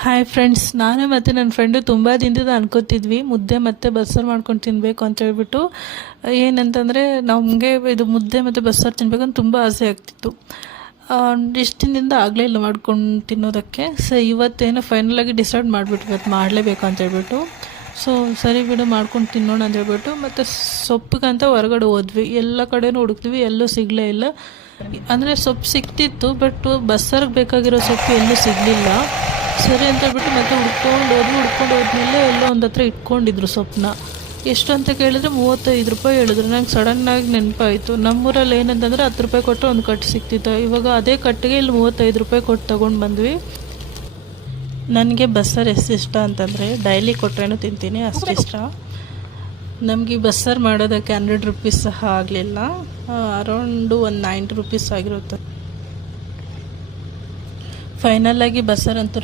Hi friends, ನಾನು ಮತ್ತು ನನ್ನ ಫ್ರೆಂಡು ತುಂಬ ದಿನದಿಂದ ಅನ್ಕೋತಿದ್ವಿ ಮುದ್ದೆ ಮತ್ತು ಬಸ್ಸಾರು ಮಾಡ್ಕೊಂಡು ತಿನ್ನಬೇಕು ಅಂತ ಹೇಳ್ಬಿಟ್ಟು. ಏನಂತಂದರೆ ನಮಗೆ ಇದು ಮುದ್ದೆ ಮತ್ತು ಬಸ್ಸಾರು ತಿನ್ನಬೇಕಂತ ತುಂಬ ಆಸೆ ಆಗ್ತಿತ್ತು. ಇಷ್ಟು ದಿನದಿಂದ ಆಗಲೇ ಇಲ್ಲ ಮಾಡ್ಕೊಂಡು ತಿನ್ನೋದಕ್ಕೆ. ಸೊ ಇವತ್ತೇನೋ ಫೈನಲಾಗಿ ಡಿಸೈಡ್ ಮಾಡಿಬಿಟ್ಟು ಇವತ್ತು ಮಾಡಲೇಬೇಕು ಅಂತ ಹೇಳ್ಬಿಟ್ಟು. ಸೊ ಸರಿ ಬಿಡು ಮಾಡ್ಕೊಂಡು ತಿನ್ನೋಣ ಅಂತ ಹೇಳ್ಬಿಟ್ಟು ಮತ್ತು ಸೊಪ್ಪಿಗಂತ ಹೊರಗಡೆ ಹೋದ್ವಿ. ಎಲ್ಲ ಕಡೆನೂ ಹುಡುಕ್ತೀವಿ, ಎಲ್ಲೂ ಸಿಗಲೇ ಇಲ್ಲ. ಅಂದರೆ ಸೊಪ್ಪು ಸಿಕ್ತಿತ್ತು, ಬಟ್ ಬಸ್ಸಾರಿಗೆ ಬೇಕಾಗಿರೋ ಸೊಪ್ಪು ಎಲ್ಲೂ ಸಿಗಲಿಲ್ಲ. ಸರಿ ಅಂತ ಹೇಳ್ಬಿಟ್ಟು ಮತ್ತೆ ಹುಡ್ಕೊಂಡು ಹೋದ್ಮೇಲೆ ಎಲ್ಲೋ ಒಂದು ಹತ್ರ ಇಟ್ಕೊಂಡಿದ್ರು ಸೊಪ್ಪನ್ನ. ಎಷ್ಟು ಅಂತ ಕೇಳಿದ್ರೆ 35 ರೂಪಾಯಿ ಹೇಳಿದ್ರು. ನಂಗೆ ಸಡನ್ನಾಗಿ ನೆನಪಾಯಿತು, ನಮ್ಮೂರಲ್ಲಿ ಏನಂತಂದರೆ 10 ರೂಪಾಯಿ ಕೊಟ್ಟರೆ ಒಂದು ಕಟ್ಟು ಸಿಕ್ತಿತ್ತು. ಇವಾಗ ಅದೇ ಕಟ್ಟಿಗೆ ಇಲ್ಲಿ 35 ರೂಪಾಯಿ ಕೊಟ್ಟು ತೊಗೊಂಡು ಬಂದ್ವಿ. ನನಗೆ ಬಸ್ಸಾರು ಎಷ್ಟು ಇಷ್ಟ ಅಂತಂದರೆ ಡೈಲಿ ಕೊಟ್ಟರೇನು ತಿಂತೀನಿ, ಅಷ್ಟು ಇಷ್ಟ. ನಮಗೆ ಈ ಬಸ್ಸಾರು ಮಾಡೋದಕ್ಕೆ 100 ರುಪೀಸ್ ಸಹ ಆಗಲಿಲ್ಲ. ಅರೌಂಡು ಒಂದು 90 ರುಪೀಸ್ ಆಗಿರುತ್ತೆ. ಫೈನಲಾಗಿ ಬಸ್ಸಾರಂತೂ